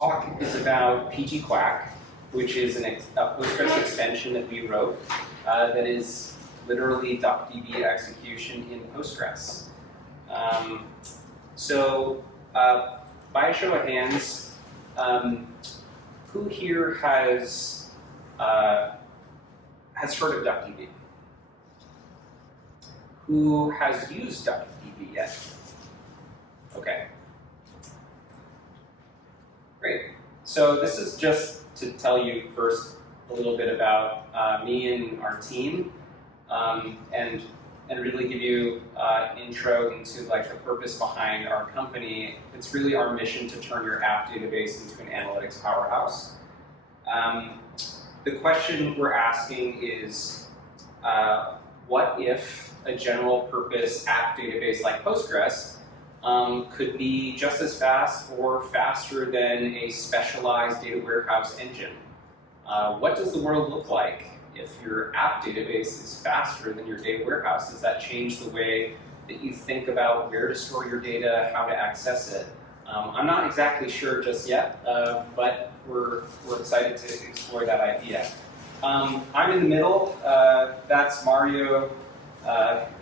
Talk is about pgquack, which is a Postgres extension that we wrote that is literally DuckDB execution in Postgres. By a show of hands, who here has heard of DuckDB? Who has used DuckDB yet? Okay. Great. So this is just to tell you first a little bit about me and our team, and really give you intro into like the purpose behind our company. It's really our mission to turn your app database into an analytics powerhouse. The question we're asking is, what if a general purpose app database like Postgres could be just as fast or faster than a specialized data warehouse engine? What does the world look like if your app database is faster than your data warehouse? Does that change the way that you think about where to store your data, how to access it? I'm not exactly sure just yet, but we're excited to explore that idea. I'm in the middle. That's Mario.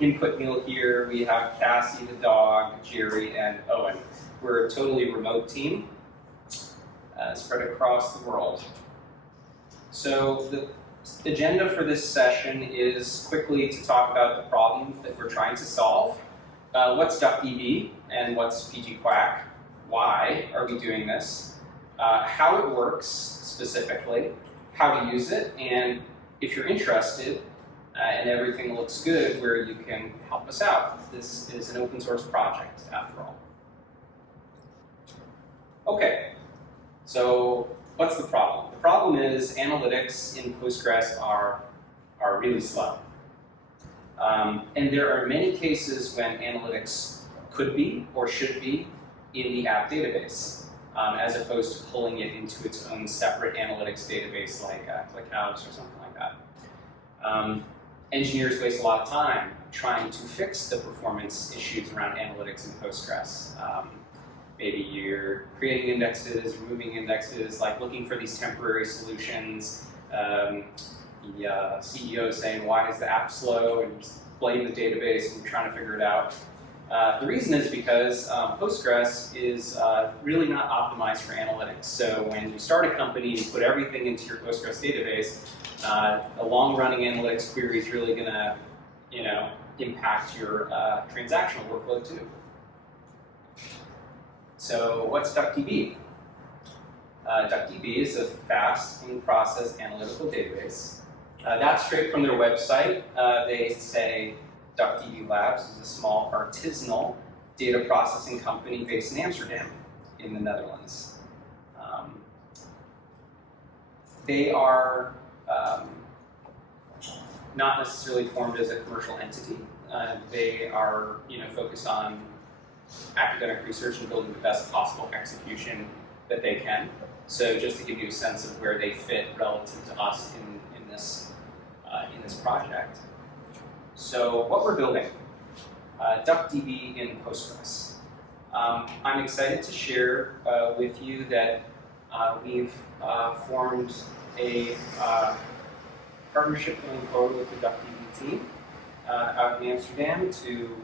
Input Neil here. We have Cassie, the dog, Jerry, and Owen. We're a totally remote team spread across the world. So the agenda for this session is quickly to talk about the problems that we're trying to solve. What's DuckDB and what's pgquack? Why are we doing this? How it works specifically, how to use it, and if you're interested, and everything looks good, where you can help us out. This is an open source project, after all. Okay, so what's the problem? The problem is analytics in Postgres are really slow. And there are many cases when analytics could be or should be in the app database, as opposed to pulling it into its own separate analytics database like ClickHouse or something like that. Engineers waste a lot of time trying to fix the performance issues around analytics in Postgres. Maybe you're creating indexes, removing indexes, like looking for these temporary solutions. The CEO is saying, why is the app slow? And just blame the database and you're trying to figure it out. The reason is because Postgres is really not optimized for analytics. So when you start a company, you put everything into your Postgres database, a long-running analytics query is really going to, impact your transactional workload too. So what's DuckDB? DuckDB is a fast in-process analytical database. That's straight from their website. They say DuckDB Labs is a small artisanal data processing company based in Amsterdam in the Netherlands. They are not necessarily formed as a commercial entity. They are, focused on academic research and building the best possible execution that they can. So just to give you a sense of where they fit relative to us in this project. So what we're building, DuckDB in Postgres. I'm excited to share with you that we've formed a partnership going forward with the DuckDB team out in Amsterdam to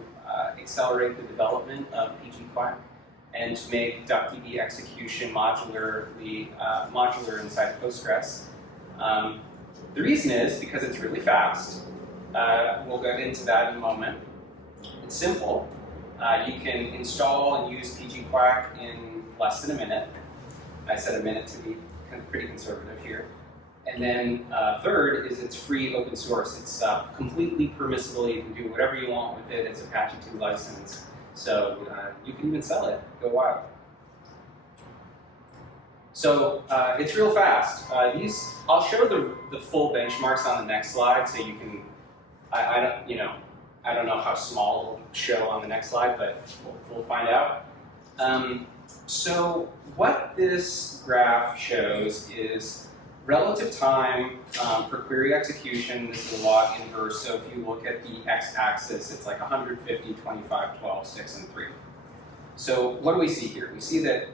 accelerate the development of pgquack and to make DuckDB execution modular inside Postgres. The reason is because it's really fast. We'll get into that in a moment. It's simple. You can install and use pgquack in less than a minute. I said a minute to be pretty conservative here. And then third is it's free open source. It's completely permissible. You can do whatever you want with it. It's Apache 2 license. So you can even sell it. Go wild. So it's real fast. I'll show the full benchmarks on the next slide, so you can. I don't know how small it'll show on the next slide, but we'll find out. So what this graph shows is relative time for query execution. This is a log inverse. So if you look at the x-axis, it's like 150, 25, 12, 6, and 3. So what do we see here? We see that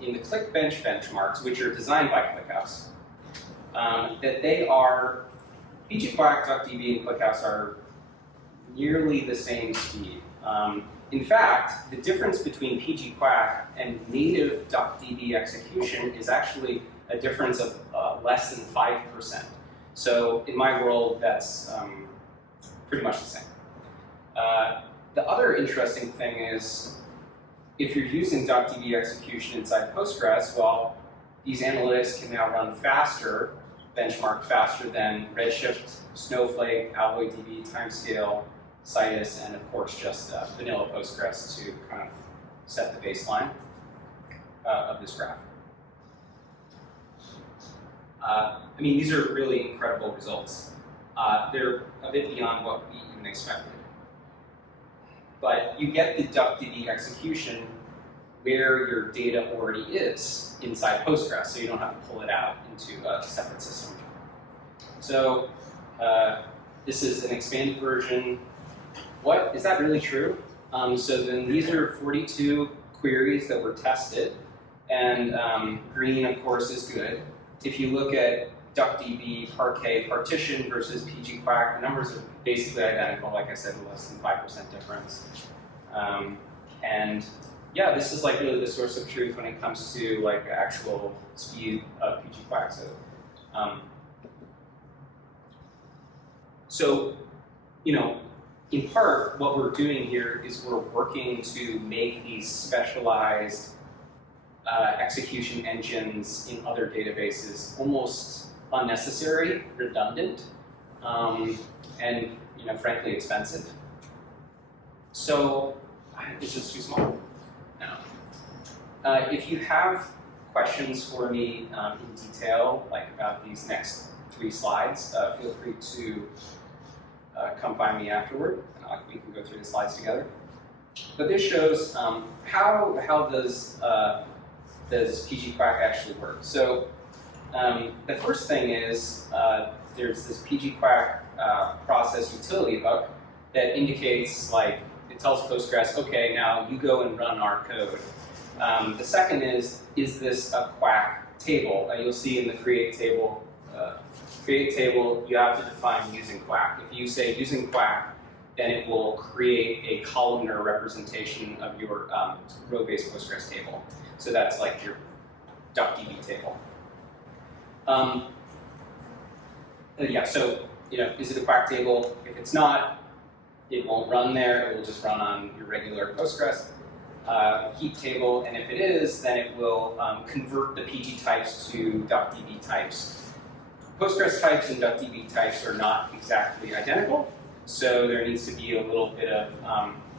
in the ClickBench benchmarks, which are designed by ClickHouse, that they are, pgquack, DuckDB, and ClickHouse are nearly the same speed. In fact, the difference between pgquack and native DuckDB execution is actually a difference of less than 5%. So in my world, that's pretty much the same. The other interesting thing is, if you're using DuckDB execution inside Postgres, well, these analytics can now run faster, benchmark faster than Redshift, Snowflake, AlloyDB, Timescale, Citus, and of course just vanilla Postgres to kind of set the baseline of this graph. I mean, these are really incredible results. They're a bit beyond what we even expected. But you get the DuckDB execution where your data already is inside Postgres, so you don't have to pull it out into a separate system. So this is an expanded version. What, is that really true? So then these are 42 queries that were tested, and green, of course, is good. If you look at DuckDB Parquet partition versus pgquack, the numbers are basically identical, like I said, less than 5% difference. And yeah, this is like really the source of truth when it comes to like actual speed of pgquack. So, you know, in part, what we're doing here is we're working to make these specialized execution engines in other databases almost unnecessary, redundant, and frankly expensive. So it's just too small. No. If you have questions for me in detail, like about these next 3 slides, feel free to come find me afterward, and we can go through the slides together. But this shows how does pgquack actually work. So the first thing is there's this pgquack process utility hook that indicates, like, it tells Postgres, okay, now you go and run our code. The second is this a quack table? You'll see in the create table, you have to define using quack. If you say using quack, then it will create a columnar representation of your row-based Postgres table. So that's like your DuckDB table. Yeah, so is it a quack table? If it's not, it won't run there. It will just run on your regular Postgres heap table. And if it is, then it will convert the PG types to DuckDB types. Postgres types and DuckDB types are not exactly identical, so there needs to be a little bit of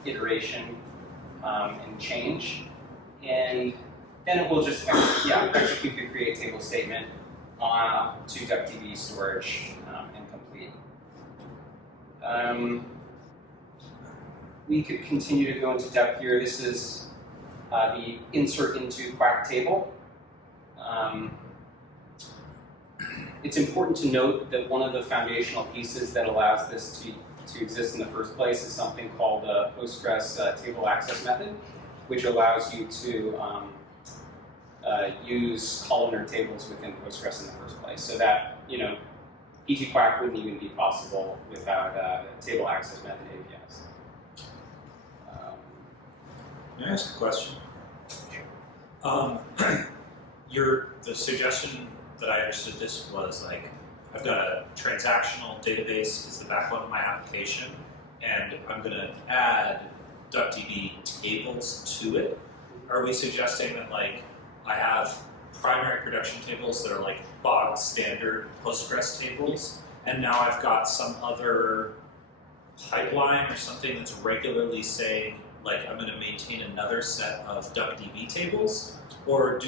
iteration and change. And then it will just execute the create table statement to DuckDB storage and complete. We could continue to go into depth here. This is the insert into quack table. It's important to note that one of the foundational pieces that allows this to exist in the first place is something called the Postgres table access method, which allows you to use columnar tables within Postgres in the first place. So that, pgquack wouldn't even be possible without table access method APIs. May I ask a question? The suggestion that I understood this was like, I've got a transactional database as the backbone of my application, and I'm going to add DuckDB tables to it. Are we suggesting that like I have primary production tables that are like bog standard Postgres tables, and now I've got some other pipeline or something that's regularly saying, like, I'm going to maintain another set of DuckDB tables, or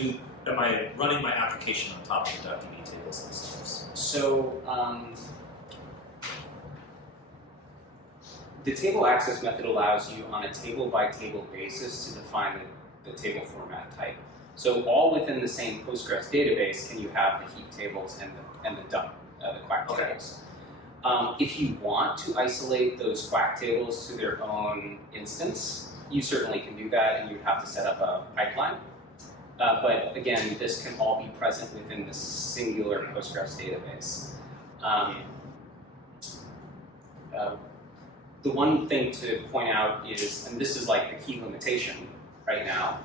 am I running my application on top of the DuckDB tables themselves? So the table access method allows you on a table-by-table basis to define the table format type. So all within the same Postgres database can you have the heap tables and the quack tables. If you want to isolate those quack tables to their own instance, you certainly can do that, and you'd have to set up a pipeline. But again, this can all be present within the singular Postgres database. The one thing to point out is, and this is like the key limitation right now,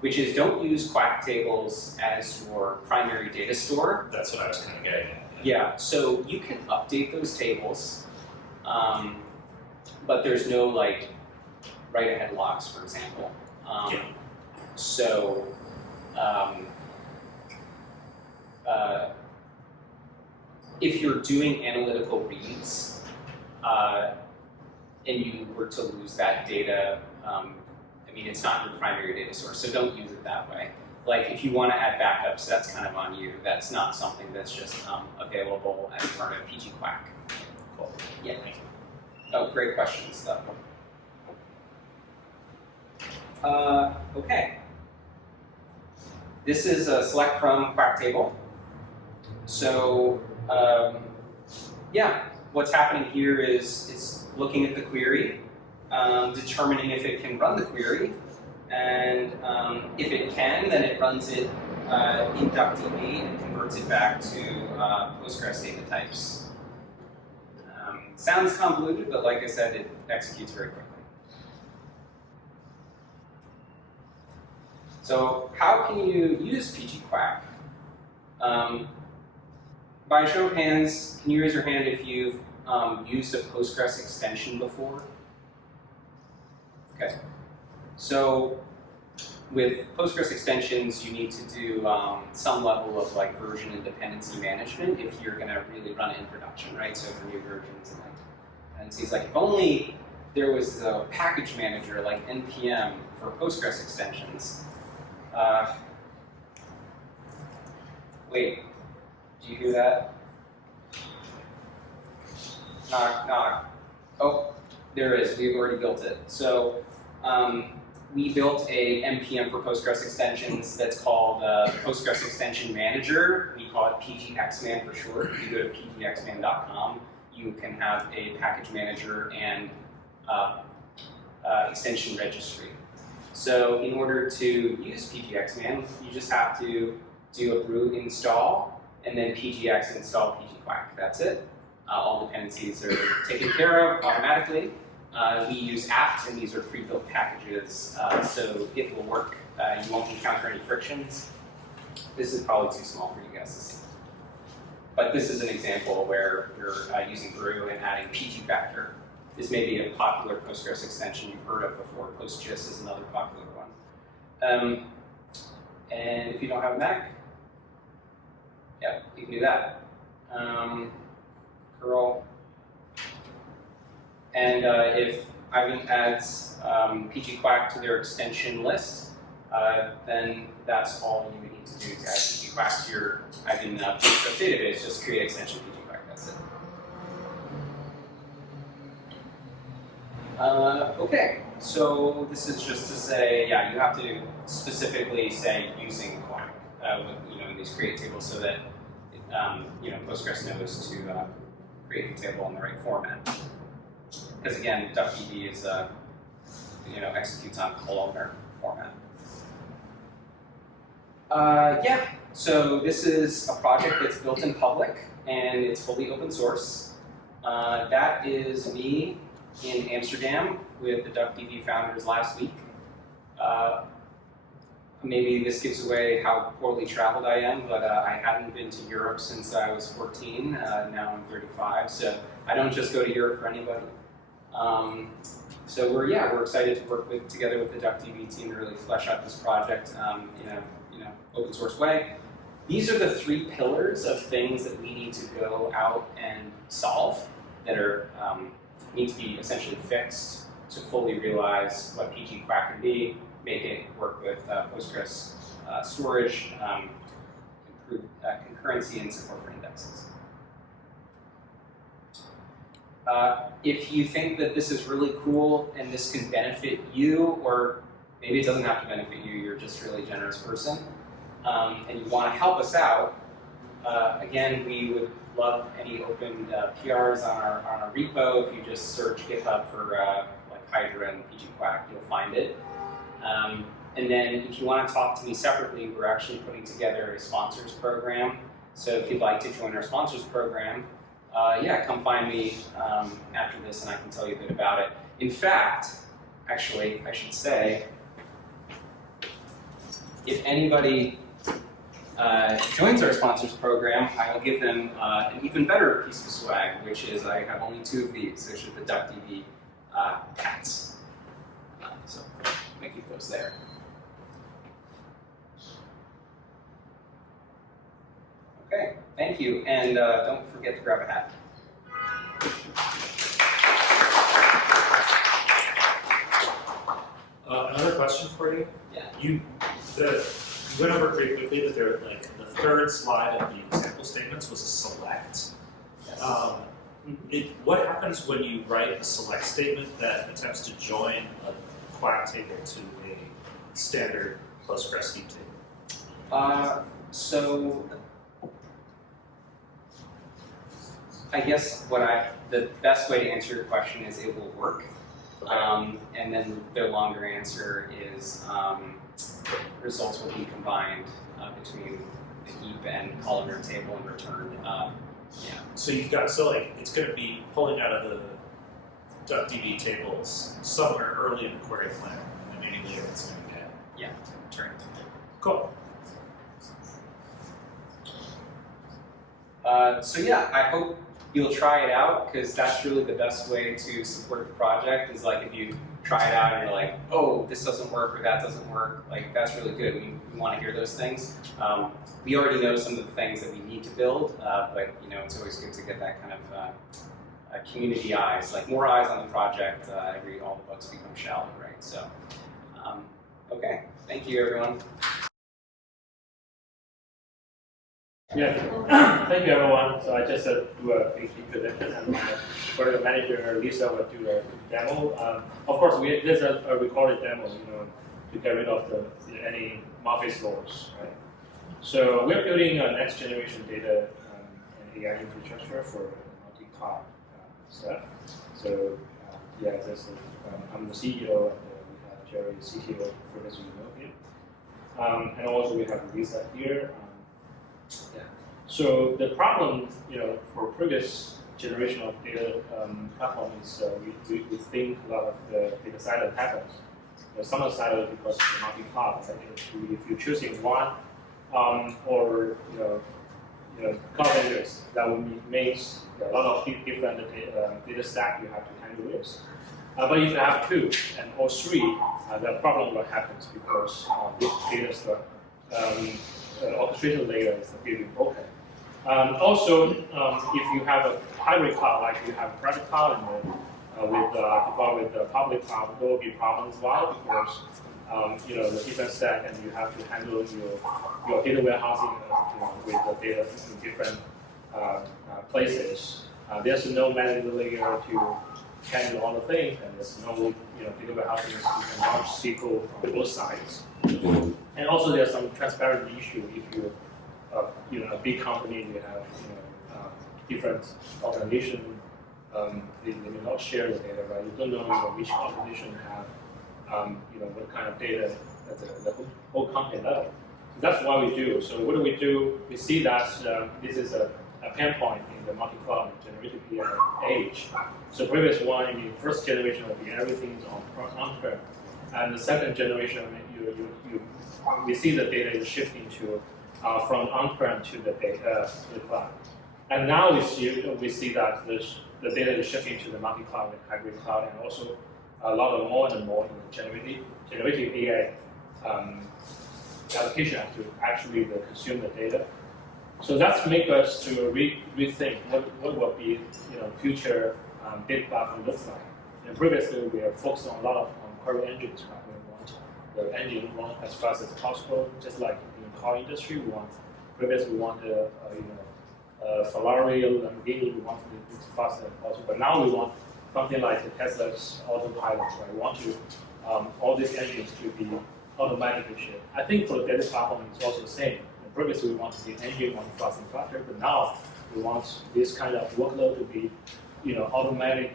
which is don't use Quack tables as your primary data store. That's what I was kind of getting at. Yeah, so you can update those tables, but there's no like write-ahead logs, for example. So if you're doing analytical reads and you were to lose that data, I mean, it's not your primary data source, so don't use it that way. Like, if you want to add backups, that's kind of on you. That's not something that's just available as part of PG Quack. Cool. Yeah. Oh, great questions, though. Okay. This is a select from Quack table. So, yeah, what's happening here is it's looking at the query, determining if it can run the query, and if it can, then it runs it in DuckDB and converts it back to Postgres data types. Sounds convoluted, but like I said, it executes very quickly. So how can you use PG Quack? By show of hands, can you raise your hand if you've used a Postgres extension before? Okay. So with Postgres extensions, you need to do some level of like version and dependency management if you're going to really run it in production, right? So for new versions and like dependencies, like if only there was a package manager like npm for Postgres extensions. Wait, do you hear that? Knock, knock. Oh, there it is. We've already built it. So we built a npm for Postgres extensions that's called Postgres Extension Manager. We call it PGXman for short. If you go to pgxman.com, you can have a package manager and extension registry. So in order to use PGXman, you just have to do a brew install and then pgx install pgquack. That's it. All dependencies are taken care of automatically. We use apt, and these are pre-built packages, so it will work. You won't encounter any frictions. This is probably too small for you guys. But this is an example where you're using brew and adding PG factor. This may be a popular Postgres extension you've heard of before. PostGIS is another popular one. And if you don't have a Mac, yeah, you can do that. Curl. And if Aiven adds PG Quack to their extension list, then that's all you would need to do to add PG Quack to your Aiven Postgres database. Just create extension PG Quack, that's it. Okay, so this is just to say, yeah, you have to specifically say using Quack, in these create tables so that Postgres knows to create the table in the right format. Because again, DuckDB is executes on columnar format. Yeah, so this is a project that's built in public and it's fully open source. That is me in Amsterdam with the DuckDB founders last week. Maybe this gives away how poorly traveled I am, but I hadn't been to Europe since I was 14. Now I'm 35, so I don't just go to Europe for anybody. So we're excited to work together with the DuckDB team to really flesh out this project in a open source way. These are the three pillars of things that we need to go out and solve that are need to be essentially fixed to fully realize what PG Quack can be, make it work with Postgres storage, improve concurrency, and support for indexes. If you think that this is really cool and this can benefit you, or maybe it doesn't have to benefit you, you're just a really generous person, and you want to help us out, again, we would love any open PRs on our repo. If you just search GitHub for Hydra and PGQuack, you'll find it. And then if you want to talk to me separately, we're actually putting together a sponsors program. So if you'd like to join our sponsors program, yeah, come find me after this and I can tell you a bit about it. In fact, actually, I should say, if anybody joins our sponsors program, I will give them an even better piece of swag, which is I have only 2 of these. Those are the DuckDB hats. So I'm going to keep those there. Okay, thank you, and don't forget to grab a hat. Another question for you. Yeah. You went over pretty quickly that there, like the third slide of the example statements was a select. Yes. What happens when you write a select statement that attempts to join a Quack table to a standard Postgres heap table? So I guess the best way to answer your question is it will work. And then the longer answer is results will be combined between the heap and columnar table and returned. Yeah. So it's going to be pulling out of the DuckDB tables somewhere early in the query plan, and then maybe later it's going to get returned. Cool. So yeah, I hope you'll try it out, because that's really the best way to support the project, is like if you try it out and you're like, oh, this doesn't work or that doesn't work, like that's really good. We want to hear those things. We already know some of the things that we need to build, but it's always good to get that kind of community eyes, like more eyes on the project. All the bugs become shallow, right? So, okay, thank you everyone. Yeah, thank you everyone. So I just do a quick introduction, and for the manager Lisa will do a demo. Of course, there's a recorded demo, to get rid of any Murphy's laws, right? So we're building a next generation data and AI infrastructure for multi-cloud stuff. So yeah, I'm the CEO, and we have Jerry, CTO, for those who know him, and also we have Lisa here. Yeah. So the problem, for previous generation of data platform is we think a lot of the data silo happens. Some of the silo because of the multi-cloud. If you're choosing one, or cloud vendors, that would means a lot of different data stack you have to handle with. But if you have 2 or 3, the problem will happen because this data stuff. Orchestration layer is really broken. Also, if you have a hybrid cloud, like you have private cloud and with the public cloud, there will be problems as well because the different stack, and you have to handle your data warehousing with the data in different places. There's no management layer to handle all the things, and there's no data warehousing. You can launch SQL from both sides. And also there's some transparency issue if you're a big company, you have different organization, they may not share the data, right? You don't know which organization have what kind of data at the whole company level. So that's what we do. So what do? We see that this is a pain point in the multi-cloud generative AI age. So previous one, in the first generation will be everything's on-prem. And the second generation, we see the data is shifting from on-prem to the cloud. And now we see that the data is shifting to the multi-cloud and hybrid cloud, and also a lot of more and more in the generative AI application to actually consume the data. So that's make us to rethink what will be future data platform looks like. And previously we are focused on a lot of query engines, right? We want the engine run as fast as possible, just like in the car industry. We want Ferrari or Lamborghini. We want it as fast as possible. But now we want something like the Tesla's autopilot, right? We want all these engines to be automatically shipped. I think for the data platform, it's also the same. Previously, we want the engine run fast and faster, but now we want this kind of workload to be, automatic,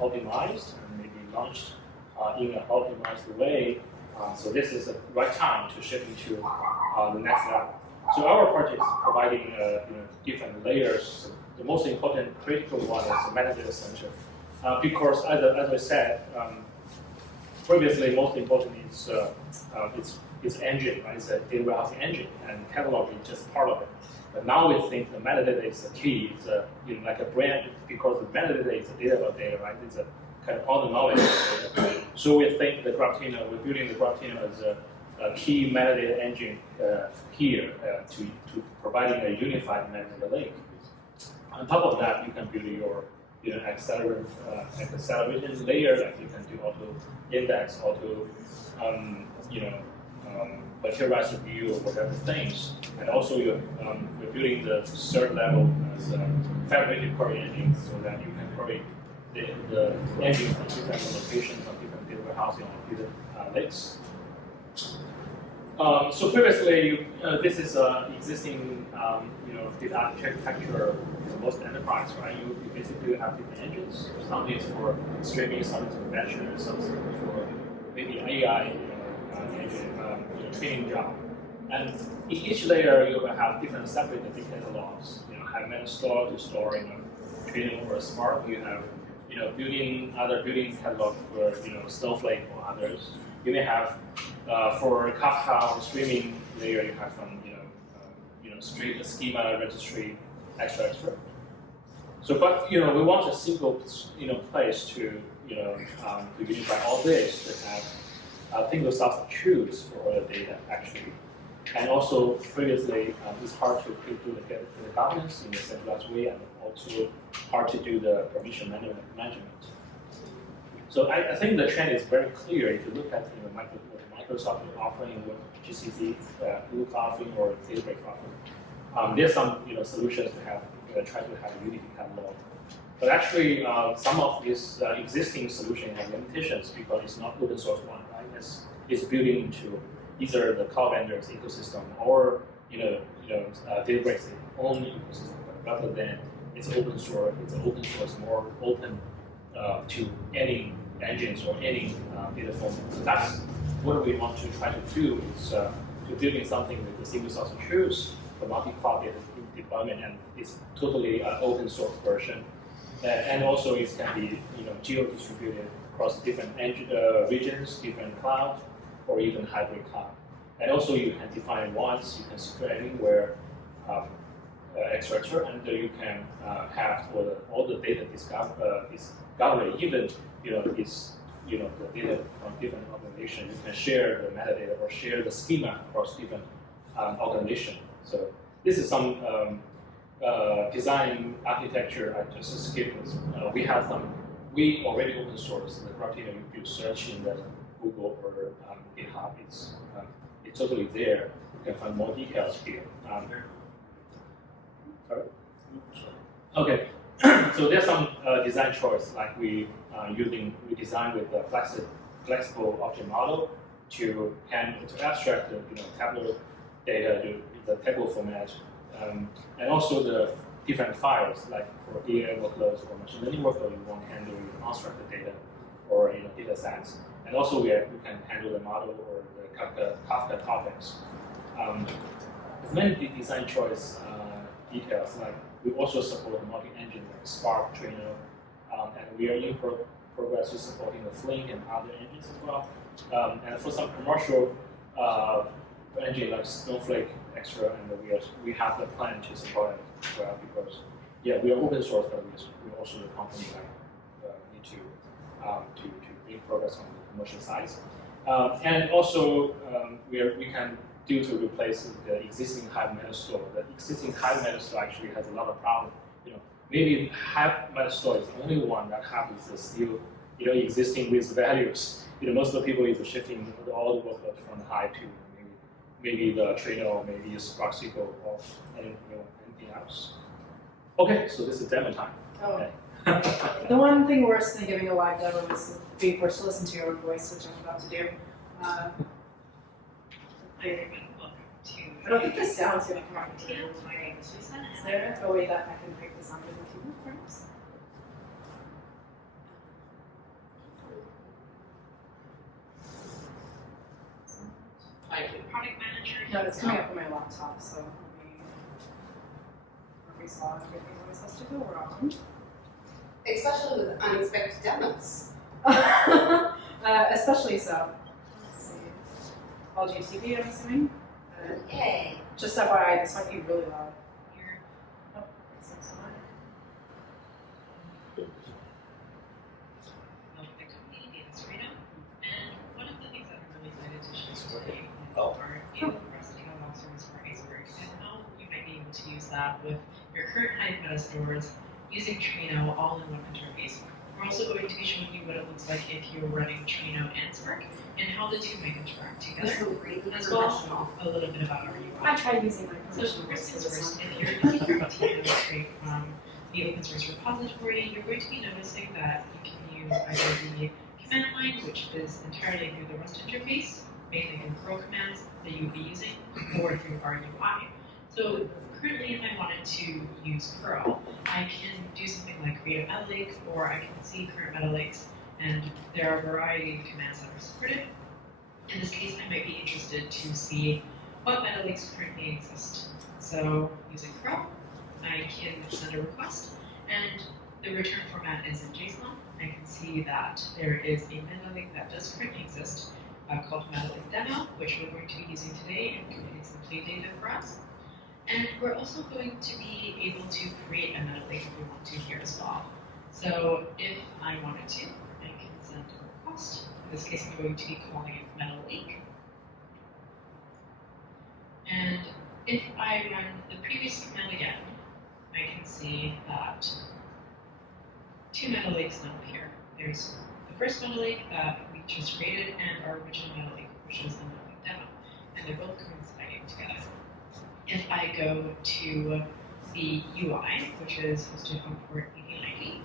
optimized, and maybe launched in an optimized way. So this is the right time to shift into the next level. So our project is providing different layers. The most important critical one is the metadata center. Because as I said, previously most important is it's engine, right? It's a data warehousing engine, and catalog is just part of it. But now we think the metadata is the key. It's like a brand, because the metadata is a data about data, right? It's a kind of all the knowledge of data. So we think we're building the Graphtino as a key metadata engine here to providing a unified metadata lake. On top of that, you can build your acceleration layer, like you can do auto index, auto materialize view or whatever things. And also we're building the third level as a federated query engine, so that you can query the engines from different locations, on different data warehousing, on different lakes. So previously, this is existing data architecture for most enterprise, right? You basically have different engines. Some is for streaming, some is for batching, some is for maybe AI training job. And in each layer, you will have different separate data logs. Have metastore to store training or Spark. You have other building catalog for Snowflake or others. You may have for Kafka streaming layer, you have some stream schema registry, extra. So, but we want a simple place to unify all this, to have a single source of truth for all the data actually. And also previously, it's hard to do the governance in a centralized way, and also hard to do the permission management. So I think the trend is very clear. If you look at Microsoft offering, what GCP, Google Cloud offering, or Databricks offering, there's some solutions to have try to have a Unity catalog. But actually, some of these existing solutions have limitations because it's not open source one, right? It's building into either the cloud vendors ecosystem or Databricks' own ecosystem, rather than it's open source. It's open source, more open to any engines or any data format. So that's what we want to try to do, is to building something with a single source of truth for multi-cloud data deployment, and it's totally open source version. And also it can be geo-distributed across different regions, different clouds, or even hybrid cloud. And also you can define once, you can secure anywhere, extra, and you can have all the data discovery, even the data from different organizations. You can share the metadata or share the schema across different organizations. So this is some design architecture. I just skipped this. We already open source the Graphtino. If you search in the Google or GitHub, it's totally there. You can find more details here. Sorry? Okay. So there's some design choice, like we design with a flexible object model to abstract the tabular data to the table format, and also the different files, like for AI workloads or machine learning workload, you want to handle unstructured data or data sets, and also we can handle the model or the Kafka topics. There's many design choice details, like we also support multi-engine like Spark, Trino, and we are in progress with supporting the Flink and other engines as well. And for some commercial engine like Snowflake, Extra, and we have the plan to support it as well, because we are open source, but we're also the company that need to make progress on the commercial side. And also we can do to replace the existing Hive metastore. The existing Hive metastore actually has a lot of problems. Maybe Hive metastore is the only one that is still existing with values. Most of the people is shifting all the workloads from the Hive to maybe the Trino, maybe Spark SQL, or anything else. Okay, so this is demo time. Oh. Okay. The one thing worse than giving a live demo is being forced to listen to your own voice, which I'm about to do. I don't think the sound's going to come out. Is there a way that I can break the sound into 2 frames? product manager. No, it's coming up on my laptop, so we saw everything always has to go wrong. Especially with unexpected demos. Especially so. Let's see. All GTB, I'm assuming. Yay. Just FYI, this might be really loud. Here. Oh, it's not so loud. Of the company named Sciarrino. And one of the things that I'm really excited to share today is Oh. our in-rest catalog service for Iceberg and how you might be able to use that with your current Hive meta stores using Trino all in one interface. We're also going to be showing you what it looks like if you're running Trino and Spark and how the two might interact together, as well as a little bit about our UI. I tried using my So permission first for things this first, one. if you're looking to demonstrate from the open source repository, you're going to be noticing that you can use either the command line, which is entirely through the Rust interface, mainly through curl commands that you would be using, or through our UI. So currently, if I wanted to use curl, I can do something like create a meta lake, or I can see current meta lakes, and there are a variety of commands that are supported. In this case, I might be interested to see what meta lakes currently exist. So using curl, I can send a request, and the return format is in JSON. I can see that there is a meta lake that does currently exist called meta lake demo, which we're going to be using today and contains some plain data for us. And we're also going to be able to create a meta lake if we want to here as well. So if I wanted to, I can send a request. In this case, I'm going to be calling it meta lake. And if I run the previous command again, I can see that two meta lakes now appear. There's the first meta lake that we just created and our original meta lake, which is the meta lake demo. And they're both coinciding together. If I go to the UI, which is hosted on port 1890,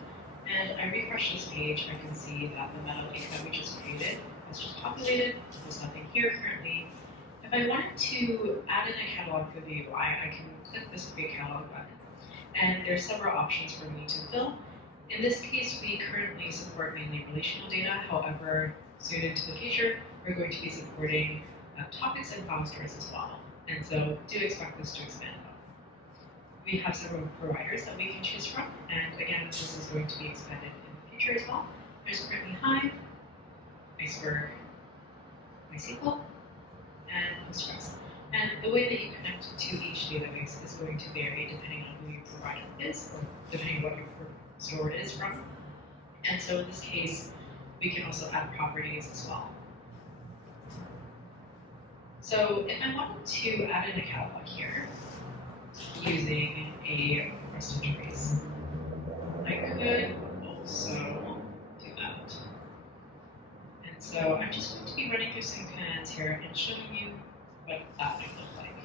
and I refresh this page, I can see that the meta lake that we just created has just populated. There's nothing here currently. If I wanted to add in a catalog for the UI, I can click this Create Catalog button. And there's several options for me to fill. In this case, we currently support mainly relational data. However, soon into the future, we're going to be supporting topics and file stores as well. And so do expect this to expand. We have several providers that we can choose from. And again, this is going to be expanded in the future as well. There's currently Hive, Iceberg, MySQL, and Postgres. And the way that you connect to each database is going to vary depending on who your provider is, or depending on what your store is from. And so in this case, we can also add properties as well. So if I wanted to add in a catalog here using a Rust interface, I could also do that. And so I'm just going to be running through some commands here and showing you what that might look like.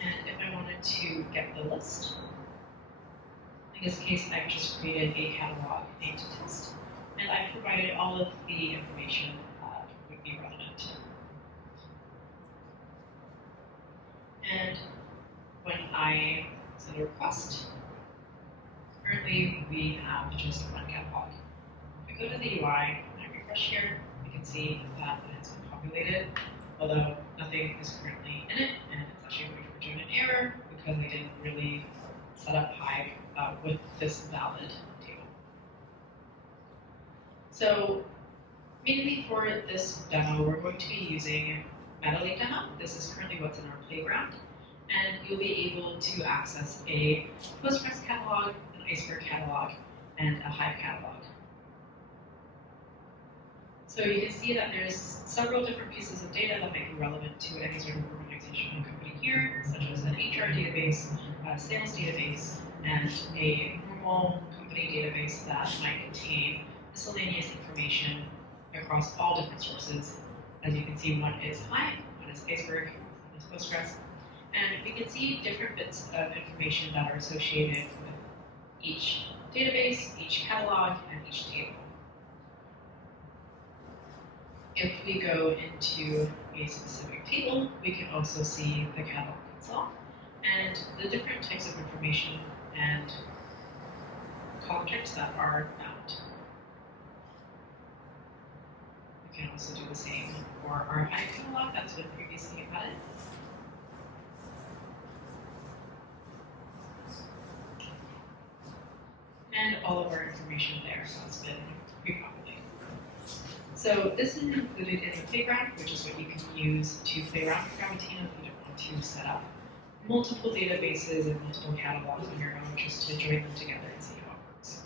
And if I wanted to get the list, in this case, I've just created a catalog named test, and I've provided all of the information that would be relevant. And when I send a request, currently we have just one catalog. If I go to the UI and I refresh here, we can see that it has been populated, although nothing is currently in it, and it's actually going to return an error because I didn't really set up Hive with this valid table. So mainly for this demo, we're going to be using meta lake demo. This is currently what's in our playground. And you'll be able to access a Postgres catalog, an Iceberg catalog, and a Hive catalog. So you can see that there's several different pieces of data that might be relevant to any sort of organizational company here, such as an HR database, a sales database, and a normal company database that might contain miscellaneous information across all different sources. As you can see, one is Hive, one is Iceberg, one is Postgres. And we can see different bits of information that are associated with each database, each catalog, and each table. If we go into a specific table, we can also see the catalog itself and the different types of information and context that are found. We can also do the same for our Hive catalog that's been previously added. And all of our information there has been pre-populated. So this is included in the playground, which is what you can use to play around with Gravitino if you don't want to set up multiple databases and multiple catalogs on your own, just to join them together and see how it works.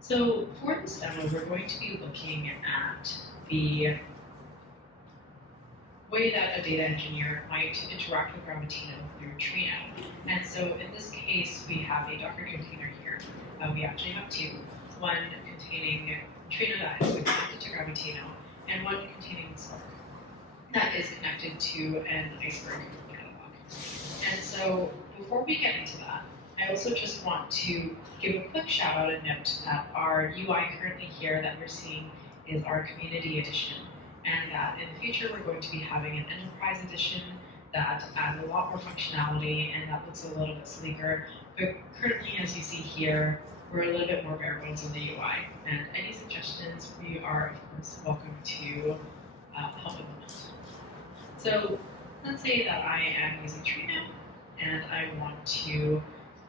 So for this demo, we're going to be looking at the way that a data engineer might interact with Gravitino through Trino. And so in this case, we have a Docker container here. We actually have two, one containing Trino that is connected to Gravitino, and one containing Spark that is connected to an Iceberg catalog. And so before we get into that, I also just want to give a quick shout out and note that our UI currently here that we're seeing is our community edition, and that in the future we're going to be having an enterprise edition that adds a lot more functionality and that looks a little bit sleeker. But currently, as you see here, we're a little bit more bare bones in the UI. And any suggestions, we are, of course, welcome to help implement. So let's say that I am using Trino, and I want to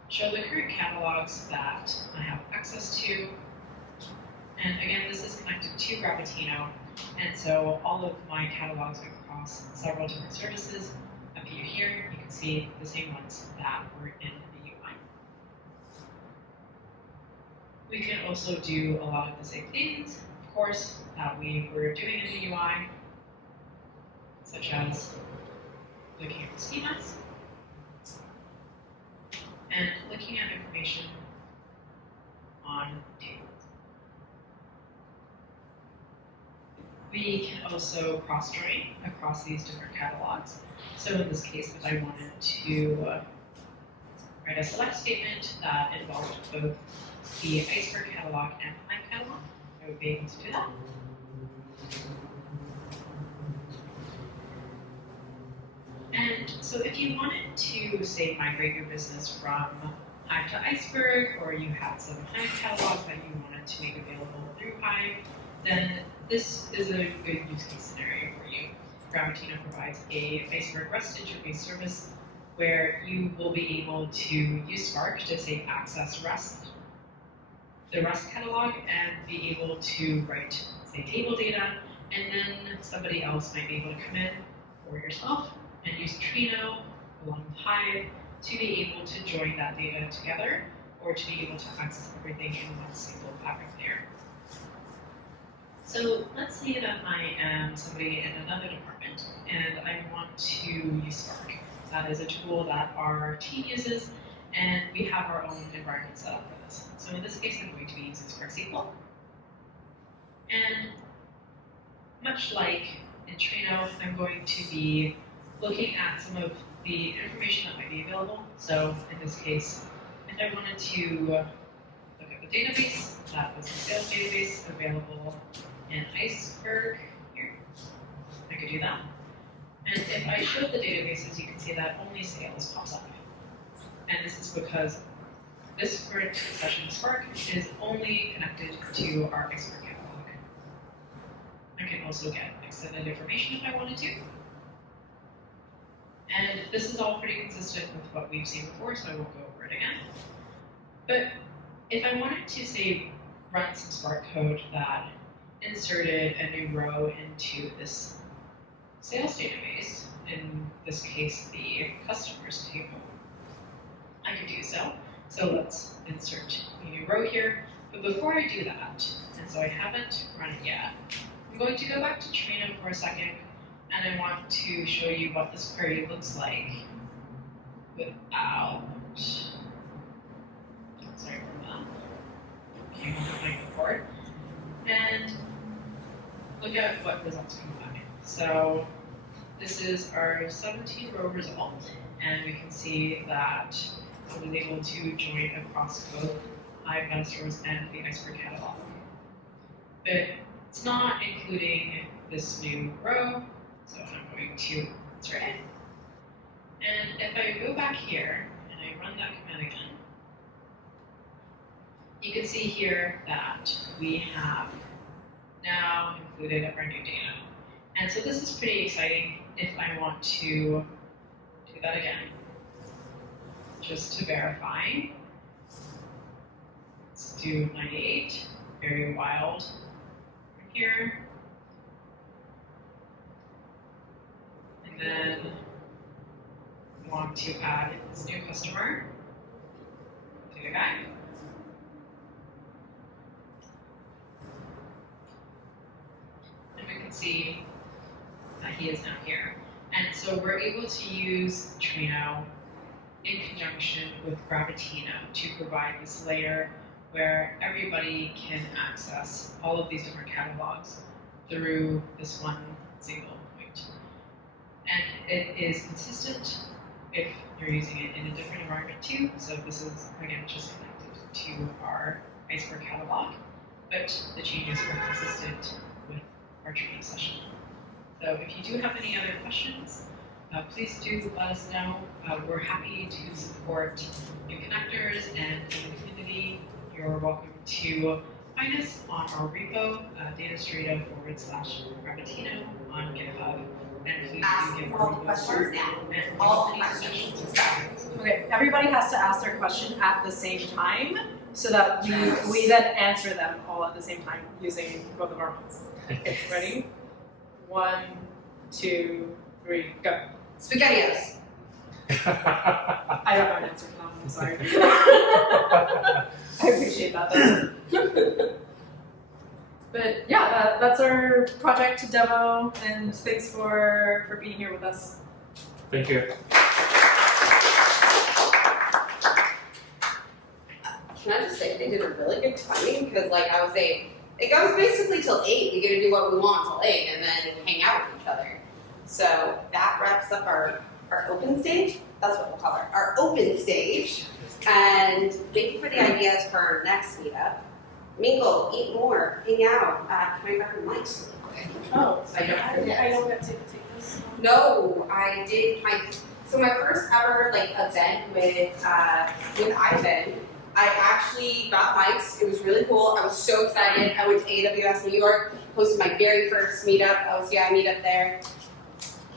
show the current catalogs that I have access to. And again, this is connected to Gravitino, and so all of my catalogs across several different services appear here. You can see the same ones that were in the UI. We can also do a lot of the same things, of course, that we were doing in the UI, such as looking at the schemas and looking at information on tables. We can also cross-join across these different catalogs. So in this case, if I wanted to write a select statement that involved both the Iceberg catalog and the Hive catalog, I would be able to do that. And so if you wanted to, say, migrate your business from Hive to Iceberg, or you had some Hive catalogs that you wanted to make available through Hive, then this is a good use case scenario for you. Gravitino provides a Iceberg REST interface service where you will be able to use Spark to, say, access the REST catalog, and be able to write, say, table data, and then somebody else might be able to come in, or yourself, and use Trino along with Hive to be able to join that data together, or to be able to access everything in one single fabric layer. So let's say that I am somebody in another department and I want to use Spark. That is a tool that our team uses, and we have our own environment set up for this. So in this case, I'm going to be using Spark SQL. And much like in Trino, I'm going to be looking at some of the information that might be available. So in this case, if I wanted to look at the database, that was the sales database available in Iceberg here, I could do that. And if I showed the databases, you can see that only sales pops up. And this is because this current session Spark is only connected to our Iceberg catalog. I can also get extended information if I wanted to. And this is all pretty consistent with what we've seen before, so I won't go over it again. But if I wanted to, say, run some Spark code that inserted a new row into this sales database, in this case, the customers table, I could do so. So let's insert a new row here. But before I do that, and so I haven't run it yet, I'm going to go back to Trino for a second, and I want to show you what this query looks like without, sorry for that, okay, I'm going forward, and look at what results come back. So this is our 17 row result, and we can see that I was able to join across both Hive metastores and the Iceberg catalog. But it's not including this new row, so I'm going to insert it. And if I go back here and I run that command again, you can see here that we have now included our new data. And so this is pretty exciting if I want to do that again, just to verify. Let's do 98, very wild from here. And then we want to add this new customer, data guy. And we can see that he is now here. And so we're able to use Trino in conjunction with Gravitino to provide this layer where everybody can access all of these different catalogs through this one single point. And it is consistent if you're using it in a different environment too. So this is, again, just connected to our Iceberg catalog, but the changes are consistent with our training session. So if you do have any other questions, please do let us know. We're happy to support new connectors, and in the community, you're welcome to find us on our repo, datastrata/Gravitino on GitHub. And please do give all the questions now. All the questions. Okay, everybody has to ask their question at the same time so that we then answer them all at the same time using both of our phones. Ready? 1, 2, 3, go. SpaghettiOs. I don't have an answer for that one, I'm sorry. I appreciate that though. But yeah, that's our project demo, and thanks for being here with us. Thank you. Can I just say they did a really good timing, because like I was saying, it goes basically till 8. We get to do what we want till 8 and then hang out with each other. So that wraps up our open stage. That's what we'll call our open stage. And thank you for the ideas for our next meetup. Mingle, eat more, hang out. Can I grab your mics really quick? Oh, I don't get to take this. No, I did my first ever like event with Aiven. I actually got mics. It was really cool. I was so excited. I went to AWS New York, hosted my very first meetup, OCI meetup there.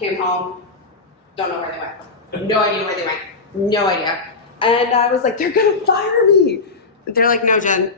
Came home, don't know where they went. No idea where they went. No idea. And I was like, they're gonna fire me. They're like, no, Jen,